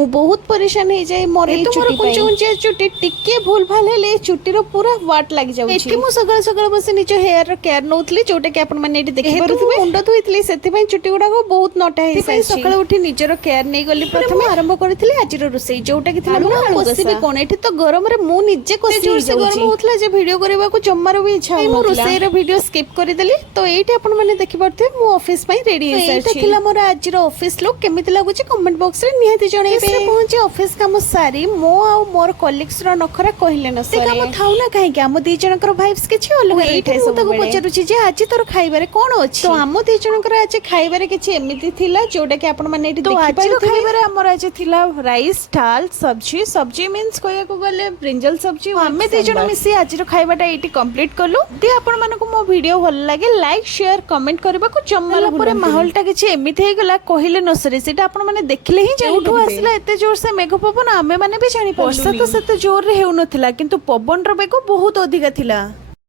मु बहुत परेशान हो जाए मोर ए चुटी कुंच कुंचिया चुटी टिके भूल भाल हेले चुटीर पूरा वाट लाग जाउछि। एठी मु सकाळ सकाळ बसे निज हेयर रो केयर नउतली जोटा कि आपण माने एठी देखि पारुथबे। मुंड धोइतली सेति पई चुटी गुडा को बहुत नटा हे साइ। सकाळ उठी निजरो केयर नै गली प्रथम आरंभ करथिले आजिरो रोसई जोटा कि थिला मोर कोसिबे कोन एठी तो गरम रे मु निजे कोसि जाउछि। गरम होतला जे वीडियो करबा को जम्मारो भी इच्छा हो रोसई रो वीडियो स्किप कर देली। तो एठी आपण माने देखि पारथे मु ऑफिस पई रेडी हे साइ। एठी थिला मोर आजिरो ऑफिस लुक केमिति लागुछि कमेंट बॉक्स रे निहाती जणैबे। पहुंचे ऑफिस काम सारी मो आ मोर कलीग्स रो नखरा कहिले न सरे। काम थाउ ना काहे कि हम दी जनकर वाइब्स किछि अलग एठी सब तक पचारुछि जे आज तोर खाइबारे कोन अछि। तो हम दी जनकर आज खाइबारे किछि एमिति थिला जोटा कि आपण माने एठी देखि पाइबे। तो खाइबारे हमर आज थिला राइस दाल सब्जी। सब्जी मींस कोया को गले ब्रिंजल सब्जी। हमें दी जण मिसी आज रो खाइबाटा एठी कंप्लीट करलु। दी आपण मानको मो वीडियो भल लागे लाइक शेयर कमेंट करबा को जम्माला परे माहौलटा किछि एमिति हे गला कहिले न सरे। सेटा आपण माने देखले ही जानि उठु आसिला एते जोर से मेघ पवन आमे माने भी जानि। वर्षा तो सेते जोर रे हेउ नथिला किंतु पवन रो बेग बहुत अधिक थिला।